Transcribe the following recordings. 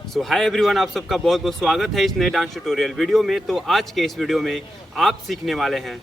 सो hi everyone, आप सबका बहुत बहुत स्वागत है इस नए डांस ट्यूटोरियल वीडियो में। तो आज के इस वीडियो में आप सीखने वाले हैं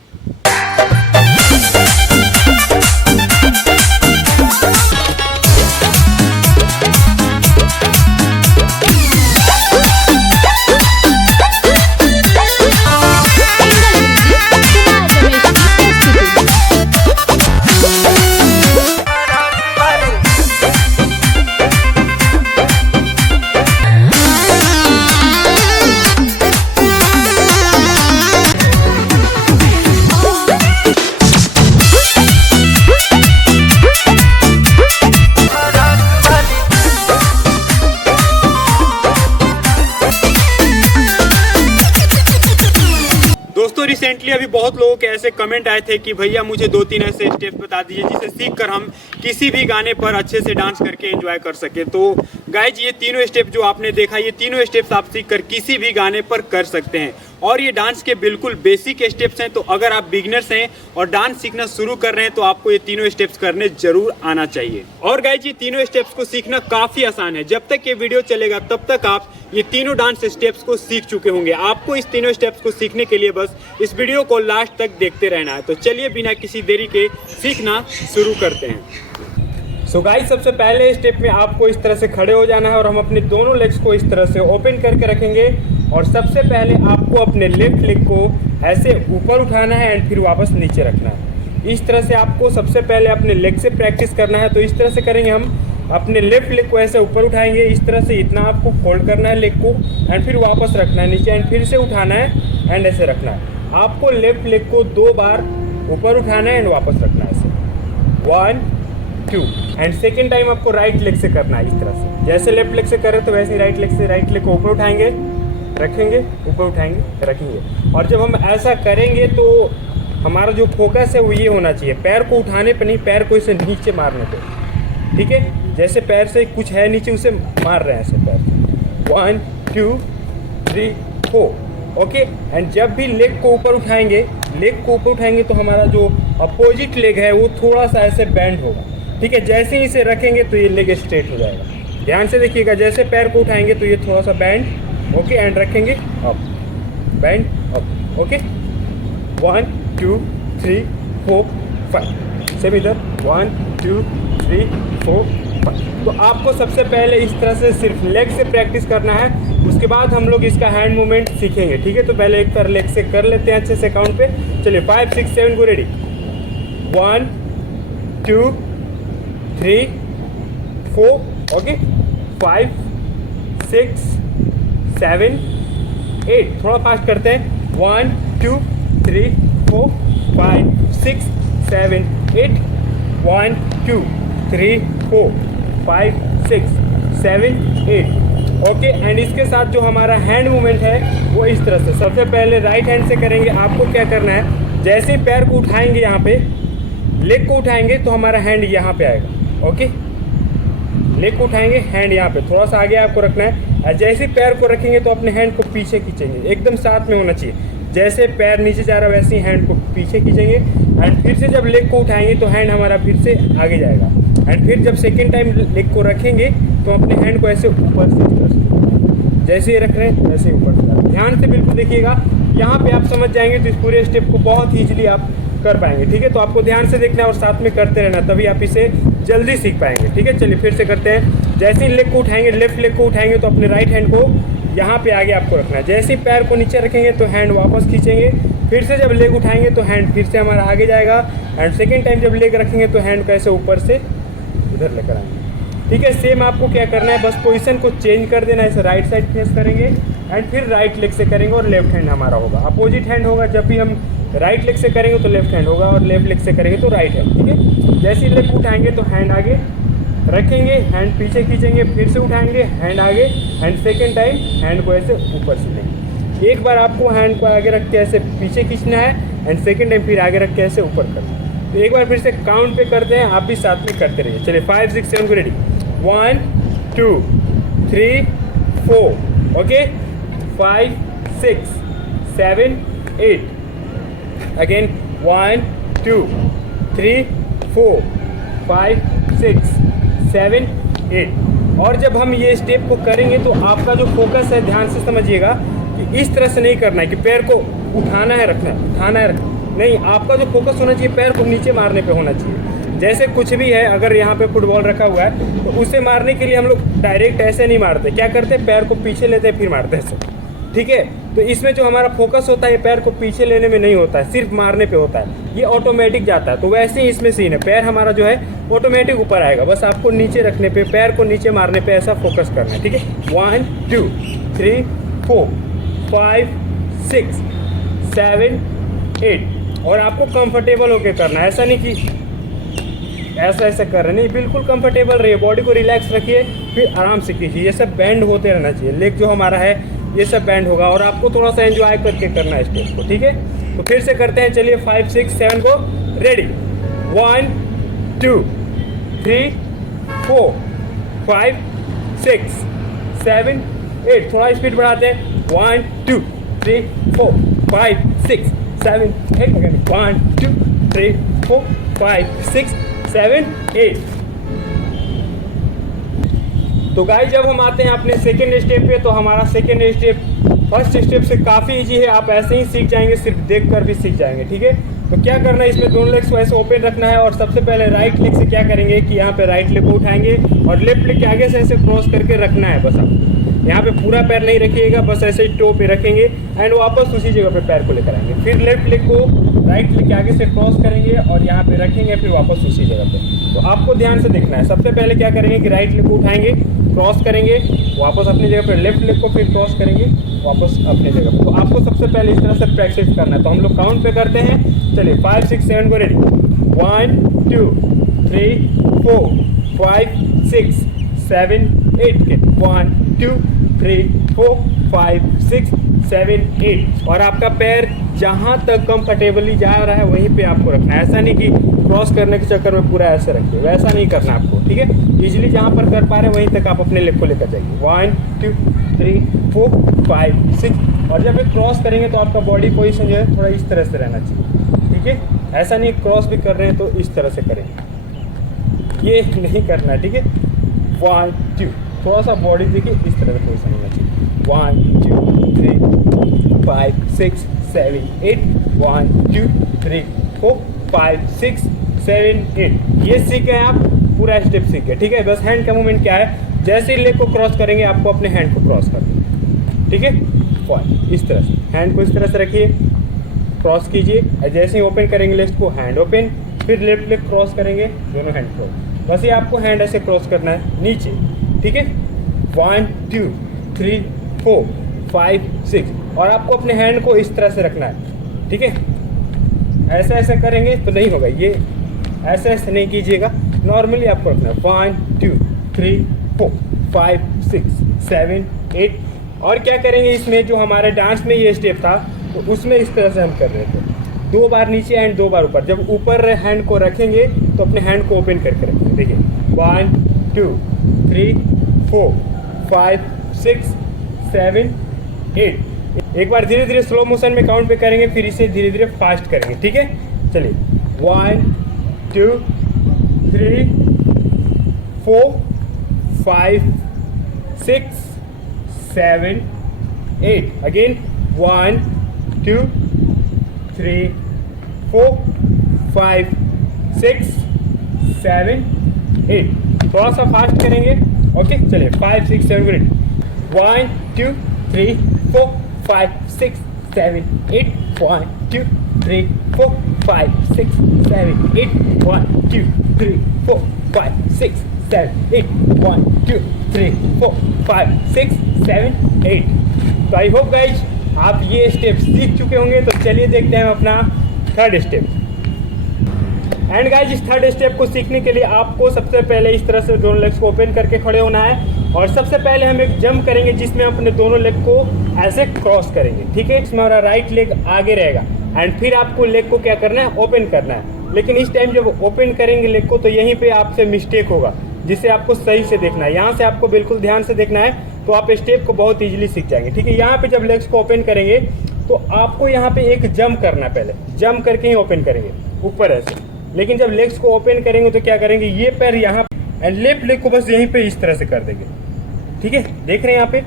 रिसेंटली अभी बहुत लोगों के ऐसे कमेंट आए थे कि भैया मुझे 2-3 ऐसे स्टेप बता दीजिए जिसे सीखकर हम किसी भी गाने पर अच्छे से डांस करके एंजॉय कर सके। तो गाइज ये तीनों स्टेप जो आपने देखा, ये तीनों स्टेप्स आप सीखकर किसी भी गाने पर कर सकते हैं और ये डांस के बिल्कुल बेसिक स्टेप्स हैं। तो अगर आप बिगिनर्स हैं और डांस सीखना शुरू कर रहे हैं तो आपको ये तीनों स्टेप्स करने जरूर आना चाहिए। और गाइज ये तीनों स्टेप्स को सीखना काफी आसान है। जब तक ये वीडियो चलेगा तब तक आप ये तीनों डांस स्टेप्स को सीख चुके होंगे। आपको इस तीनों स्टेप्स को सीखने के लिए बस इस वीडियो को लास्ट तक देखते रहना है। तो चलिए बिना किसी देरी के सीखना शुरू करते हैं। सो गाइस, सबसे पहले स्टेप में आपको इस तरह से खड़े हो जाना है और हम अपने दोनों लेग्स को इस तरह से ओपन करके रखेंगे। और सबसे पहले आपको अपने लेफ्ट लेग को ऐसे ऊपर उठाना है एंड फिर वापस नीचे रखना है। इस तरह से आपको सबसे पहले अपने लेग से प्रैक्टिस करना है। तो इस तरह से करेंगे, हम अपने लेफ्ट लेग को ऐसे ऊपर उठाएंगे, इस तरह से इतना आपको फोल्ड करना है लेग को एंड फिर वापस रखना है नीचे एंड फिर से उठाना है एंड ऐसे रखना है। आपको लेफ्ट लेग को 2 बार ऊपर उठाना है एंड वापस रखना है ऐसे 1 2 एंड सेकेंड टाइम आपको राइट लेग से करना है। इस तरह से जैसे लेफ्ट लेग से कर रहे तो वैसे ही राइट लेग से राइट लेग को ऊपर उठाएंगे, रखेंगे, ऊपर उठाएंगे, रखेंगे। और जब हम ऐसा करेंगे तो हमारा जो फोकस है वो ये होना चाहिए, पैर को उठाने पर नहीं, पैर को इसे नीचे मारने पे। ठीक है, जैसे पैर से कुछ है नीचे उसे मार रहे हैं ऐसे पैर से 1 2 3 4 ओके। एंड जब भी लेग को ऊपर उठाएंगे, लेग को ऊपर उठाएंगे तो हमारा जो अपोजिट लेग है वो थोड़ा सा ऐसे बेंड होगा। ठीक है, जैसे ही इसे रखेंगे तो ये लेग स्ट्रेट हो जाएगा। ध्यान से देखिएगा, जैसे पैर को उठाएंगे तो ये थोड़ा सा बैंड ओके एंड रखेंगे up, band up okay. 1 2 3 4 5 same इधर 1 2 3 4 5। तो आपको सबसे पहले इस तरह से सिर्फ लेग से प्रैक्टिस करना है, उसके बाद हम लोग इसका हैंड मूवमेंट सीखेंगे। ठीक है, तो पहले एक बार लेग से कर लेते हैं अच्छे से काउंट पे। चलिए 5 6 7 गो, रेडी 1 2 3 4 ओके 5 6 7 8। थोड़ा फास्ट करते हैं 1 2 3 4 5 6 7 8 1 2 3 4 5 6 7 8 ओके। एंड इसके साथ जो हमारा हैंड मूवमेंट है वो इस तरह से, सबसे पहले राइट हैंड से करेंगे। आपको क्या करना है, जैसे ही पैर को उठाएंगे, यहाँ पे लेग को उठाएंगे तो हमारा हैंड यहाँ पे आएगा ओके। लेग को उठाएंगे, हैंड यहाँ पे थोड़ा सा आगे आपको रखना है। और जैसे ही पैर को रखेंगे तो अपने हैंड को पीछे खींचेंगे, एकदम साथ में होना चाहिए। जैसे पैर नीचे जा रहा है वैसे ही हैंड को पीछे खींचेंगे एंड फिर से जब लेग को उठाएंगे तो हैंड हमारा फिर से आगे जाएगा। एंड फिर जब सेकेंड टाइम लेग को रखेंगे तो अपने हैंड को ऐसे ऊपर से, जैसे ही रख रहे हैं वैसे ही ऊपर से। ध्यान से बिल्कुल देखिएगा, यहाँ पे आप समझ जाएंगे तो इस पूरे स्टेप को बहुत ईजिली आप कर पाएंगे। ठीक है, तो आपको ध्यान से देखना है और साथ में करते रहना, तभी आप इसे जल्दी सीख पाएंगे। ठीक है, चलिए फिर से करते हैं। जैसे ही लेग को उठाएंगे, लेफ्ट लेग को उठाएंगे तो अपने राइट हैंड को यहाँ पे आगे आपको रखना है। जैसे ही पैर को नीचे रखेंगे तो हैंड वापस खींचेंगे, फिर से जब लेग उठाएंगे तो हैंड फिर से हमारा आगे जाएगा एंड सेकेंड टाइम जब लेग रखेंगे तो हैंड को ऐसे ऊपर से इधर लेकर आएंगे। ठीक है, सेम आपको क्या करना है, बस पोजीशन को चेंज कर देना है। ऐसे राइट साइड फेस करेंगे एंड फिर राइट लेग से करेंगे और लेफ्ट हैंड हमारा होगा, अपोजिट हैंड होगा। जब भी हम राइट लेग से करेंगे तो लेफ्ट हैंड होगा और लेफ्ट लेग से करेंगे तो राइट हैंड। ठीक है, जैसे ही लेग उठाएंगे तो हैंड आगे रखेंगे, हैंड पीछे खींचेंगे, फिर से उठाएंगे, हैंड आगे एंड सेकेंड टाइम हैंड को ऐसे ऊपर से लेंगे। एक बार आपको हैंड को आगे रख के ऐसे पीछे खींचना है एंड सेकेंड टाइम फिर आगे रख के ऐसे ऊपर करना है। तो एक बार फिर से काउंट पे करते हैं, आप भी साथ में करते रहिए। चलिए 5 6 7 को, रेडी 1 2 3 4 ओके 5 6 7 8 अगेन 1 2 3 4 5 6 7 8 और जब हम ये स्टेप को करेंगे तो आपका जो फोकस है, ध्यान से समझिएगा कि इस तरह से नहीं करना है कि पैर को उठाना है रखना है, उठाना है नहीं, आपका जो फोकस होना चाहिए पैर को नीचे मारने पे होना चाहिए। जैसे कुछ भी है, अगर यहाँ पे फुटबॉल रखा हुआ है तो उसे मारने के लिए हम लोग डायरेक्ट ऐसे नहीं मारते, क्या करते, पैर को पीछे लेते फिर मारते हैं, ठीक है। तो इसमें जो हमारा फोकस होता है पैर को पीछे लेने में नहीं होता है, सिर्फ मारने पे होता है, ये ऑटोमेटिक जाता है। तो वैसे ही इसमें सीन है, पैर हमारा जो है ऑटोमेटिक ऊपर आएगा, बस आपको नीचे रखने पे, पैर को नीचे मारने पे ऐसा फोकस करना है, ठीक है। 1 2 3 4 5 6 7 8 और आपको कंफर्टेबल होके करना है, ऐसा नहीं कि ऐसा ऐसा कर रहे नहीं, बिल्कुल कंफर्टेबल रहिए, बॉडी को रिलैक्स रखिए, फिर आराम से कीजिए। ये सब बैंड होते रहना चाहिए, लेग जो हमारा है ये सब बैंड होगा और आपको थोड़ा सा एंजॉय करके करना है स्टेप को, ठीक है। तो फिर से करते हैं, चलिए 5 6 7 को, रेडी। 1 2 3 4 5 6 7 8, थोड़ा स्पीड बढ़ाते हैं, 1 2 3 4 5 6 7 8, 1 2 3 4 5 6 7 8। तो गाइस जब हम आते हैं अपने सेकेंड स्टेप पे, तो हमारा सेकेंड स्टेप फर्स्ट स्टेप से काफ़ी इजी है, आप ऐसे ही सीख जाएंगे, सिर्फ देख कर भी सीख जाएंगे, ठीक है। तो क्या करना है, इसमें दोनों लेग्स को ऐसे ओपन रखना है और सबसे पहले राइट लेग से क्या करेंगे कि यहाँ पे राइट लेग को उठाएंगे और लेफ्ट लेग के आगे से ऐसे क्रॉस करके रखना है, बस आप यहाँ पे पूरा पैर नहीं रखिएगा, बस ऐसे ही टो पे रखेंगे एंड वापस उसी जगह पे पैर को लेकर आएंगे, फिर लेफ्ट लेग को राइट लेग के आगे से क्रॉस करेंगे और यहाँ पे रखेंगे, फिर वापस उसी जगह पे। तो आपको ध्यान से देखना है, सबसे पहले क्या करेंगे कि राइट लेग को उठाएंगे, क्रॉस करेंगे, वापस अपनी जगह पे, लेफ्ट लेग को फिर क्रॉस करेंगे, वापस अपनी जगह पे। तो आपको सबसे पहले इस तरह से प्रैक्टिस करना है। तो हम लोग काउंट पे करते हैं, चलिए 5 6 7 को, रेडी। 1 2 3 4 5 6 7 8 के 1 2 3 4 5 6 7 8 और आपका पैर जहाँ तक कंफर्टेबली जा रहा है वहीं पे आपको रखना है, ऐसा नहीं कि क्रॉस करने के चक्कर में पूरा ऐसे रखिए, वैसा नहीं करना आपको, ठीक है। इजीली जहाँ पर कर पा रहे हैं वहीं तक आप अपने लेग को लेकर जाइए, 1 2 3 4 5 6 और जब एक क्रॉस करेंगे तो आपका बॉडी पोजीशन जो है थोड़ा इस तरह से रहना चाहिए, ठीक है। ऐसा नहीं क्रॉस भी कर रहे हैं तो इस तरह से करेंगे, ये नहीं करना है, ठीक है। 1 2, थोड़ा सा बॉडी देखिए इस तरह से पोजीशन होना चाहिए, 1 2 3 5 6 7 8 1 2 3 4 5 6 7 8। ये सीख गए आप, पूरा स्टेप सीख गए, ठीक है। बस हैंड का मूवमेंट क्या है, जैसे ही लेग को क्रॉस करेंगे आपको अपने हैंड को क्रॉस कर देंगे, ठीक है। फॉल इस तरह से हैंड को इस तरह से रखिए, क्रॉस कीजिए, जैसे ही ओपन करेंगे लेग को, हैंड ओपन, फिर लेफ्ट लेग क्रॉस करेंगे, दोनों हैंड क्रॉस, बस ये आपको हैंड ऐसे क्रॉस करना है नीचे, ठीक है। 1 2 3 4 5 6 और आपको अपने हैंड को इस तरह से रखना है, ठीक है। ऐसे ऐसे करेंगे तो नहीं होगा, ये ऐसे ऐसे नहीं कीजिएगा, नॉर्मली आपको रखना है 1 2 3 4 5 6 7 8। और क्या करेंगे, इसमें जो हमारे डांस में ये स्टेप था तो उसमें इस तरह से हम कर रहे थे, 2 बार नीचे एंड 2 बार ऊपर। जब ऊपर हैंड को रखेंगे तो अपने हैंड को ओपन करके रखेंगे, देखिए 1 2 3 4 5 6 7 8। एक बार धीरे धीरे स्लो मोशन में काउंट पे करेंगे, फिर इसे धीरे धीरे फास्ट करेंगे, ठीक है। चलिए 1 2 3 4 5 6 7 8। अगेन 1 2 3 4 5 6 7 8। थोड़ा सा फास्ट करेंगे, ओके। चलिए 5 6 7 8। 1 2 3 4 5 6 7 8। 1 2 3 4 5 6 7 8। 1 2 3 4 5 6 7 8। 1 2 3 4 5 6 7 8। तो आई होप गाइज आप ये स्टेप सीख चुके होंगे। तो चलिए देखते हैं अपना थर्ड स्टेप। एंड गाइज इस थर्ड स्टेप को सीखने के लिए आपको सबसे पहले इस तरह से दोनों लेग्स को ओपन करके खड़े होना है और सबसे पहले हम एक जंप करेंगे जिसमें अपने दोनों लेग को ऐसे क्रॉस करेंगे, ठीक है। इसमें हमारा राइट लेग आगे रहेगा एंड फिर आपको लेग को क्या करना है, ओपन करना है। लेकिन इस टाइम जब ओपन करेंगे लेग को तो यहीं पे आपसे मिस्टेक होगा, जिसे आपको सही से देखना है। यहाँ से आपको बिल्कुल ध्यान से देखना है, तो आप स्टेप को बहुत ईजिली सीख जाएंगे, ठीक है। यहाँ पे जब लेग्स को ओपन करेंगे तो आपको यहाँ पे एक जंप करना है, पहले जंप करके ही ओपन करेंगे ऊपर ऐसे। लेकिन जब लेग्स को ओपन करेंगे तो क्या करेंगे, ये पैर यहाँ एंड लेफ्ट लेग को बस यहीं पे इस तरह से कर देंगे, ठीक है, देख रहे हैं यहाँ पे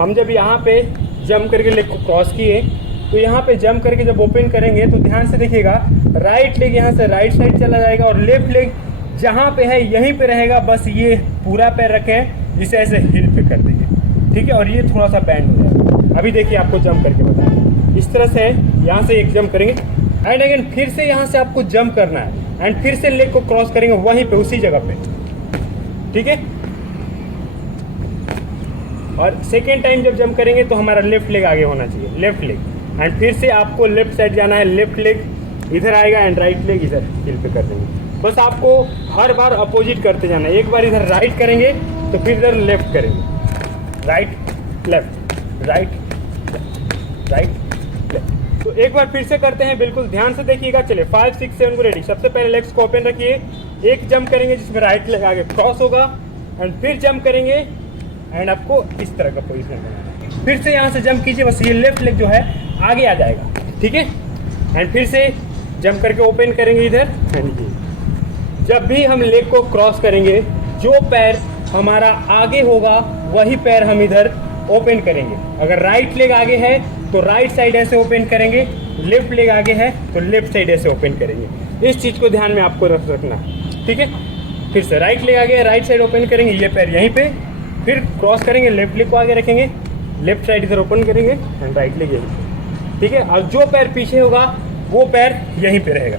हम जब यहाँ पे जंप करके लेग को क्रॉस किए तो यहाँ पे जंप करके जब ओपन करेंगे तो ध्यान से देखिएगा, राइट लेग यहाँ से राइट साइड चला जाएगा और लेफ्ट लेग जहाँ पे है यहीं पे रहेगा। बस ये पूरा पैर रखें, इसे ऐसे हिल पे कर देंगे, ठीक है, और ये थोड़ा सा बैंड हो जाएगा। अभी देखिए आपको जंप करके बताएं, इस तरह से यहाँ से एक जंप करेंगे एंड अगेन फिर से यहाँ से आपको जंप करना है एंड फिर से लेग को क्रॉस करेंगे वहीं पे उसी जगह पे, ठीक है। और सेकेंड टाइम जब जंप करेंगे तो हमारा लेफ्ट लेग आगे होना चाहिए, लेफ्ट लेग, एंड फिर से आपको लेफ्ट साइड जाना है, लेफ्ट लेग इधर आएगा एंड राइट लेग इधर हिल पे कर देंगे। बस आपको हर बार अपोजिट करते जाना है, एक बार इधर राइट करेंगे तो फिर इधर लेफ्ट करेंगे, right left right right left. तो एक बार फिर से करते हैं, बिल्कुल ध्यान से देखिएगा। चलिए 5 6 7 को रेडी। सबसे पहले लेग्स को ओपन रखिए, एक जंप करेंगे जिसमें राइट लेग आगे क्रॉस होगा एंड फिर जंप करेंगे एंड आपको इस तरह का पोजीशन बनाना है। फिर से यहाँ से जंप कीजिए, बस ये लेफ्ट लेग जो है आगे आ जाएगा, ठीक है, एंड फिर से जंप करके ओपन करेंगे इधर एंड जब भी हम लेग को क्रॉस करेंगे जो पैर हमारा आगे होगा वही पैर हम इधर ओपन करेंगे। अगर राइट लेग आगे है तो राइट साइड ऐसे ओपन करेंगे, लेफ्ट लेग आगे है तो लेफ्ट साइड ऐसे ओपन करेंगे। इस चीज़ को ध्यान में आपको रखना, ठीक है। फिर से राइट लेग आगे है, राइट साइड ओपन करेंगे, ये पैर यहीं पे, फिर क्रॉस करेंगे, लेफ्ट लेग को आगे रखेंगे, लेफ्ट साइड इधर ओपन करेंगे एंड राइट लेग यहीं पे, ठीक है। और जो पैर पीछे होगा वो पैर यहीं पे रहेगा।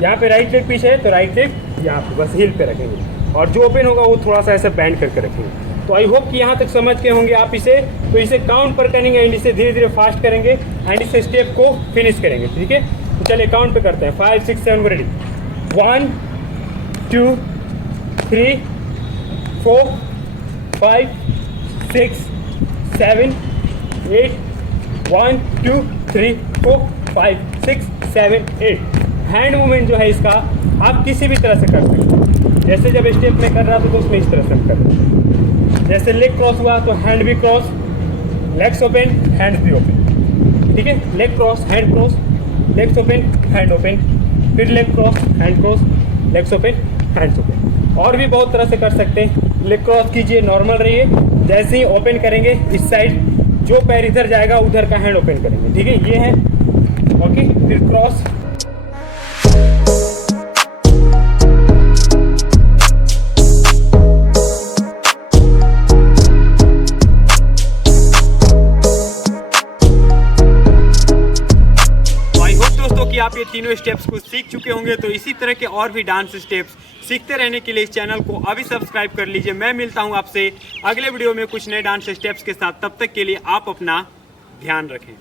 यहाँ पे राइट लेग पीछे है तो राइट लेग यहाँ पे बस हिल पे रखेंगे और जो ओपन होगा वो थोड़ा सा ऐसे बैंड करके रखेंगे। तो आई होप कि यहाँ तक समझ के होंगे आप इसे। तो इसे काउंट पर करेंगे एंड इसे धीरे धीरे फास्ट करेंगे एंड इस स्टेप को फिनिश करेंगे, ठीक है। तो चलिए काउंट पे करते हैं, 5 6 7 रेडी। 1 2 3 4 5 6 7 8 1 2 3 4 5 6 7 8। हैंड मूवमेंट जो है इसका आप किसी भी तरह से कर सकते हैं। जैसे जब स्टेप में कर रहा था तो उसमें इस तरह से हम कर रहे हैं। जैसे लेग क्रॉस हुआ तो हैंड भी क्रॉस, लेग्स ओपन हैंड्स भी ओपन, ठीक है। Leg cross hand cross, legs open hand open, फिर leg cross hand cross, legs open hands open. और भी बहुत तरह से कर सकते हैं। लेग क्रॉस कीजिए, नॉर्मल रहिए, जैसे ही ओपन करेंगे इस साइड जो पैर इधर जाएगा उधर का हैंड ओपन करेंगे, ठीक है। ये है ओके, फिर क्रॉस, कि आप ये तीनों स्टेप्स को सीख चुके होंगे। तो इसी तरह के और भी डांस स्टेप्स सीखते रहने के लिए इस चैनल को अभी सब्सक्राइब कर लीजिए। मैं मिलता हूं आपसे अगले वीडियो में कुछ नए डांस स्टेप्स के साथ। तब तक के लिए आप अपना ध्यान रखें।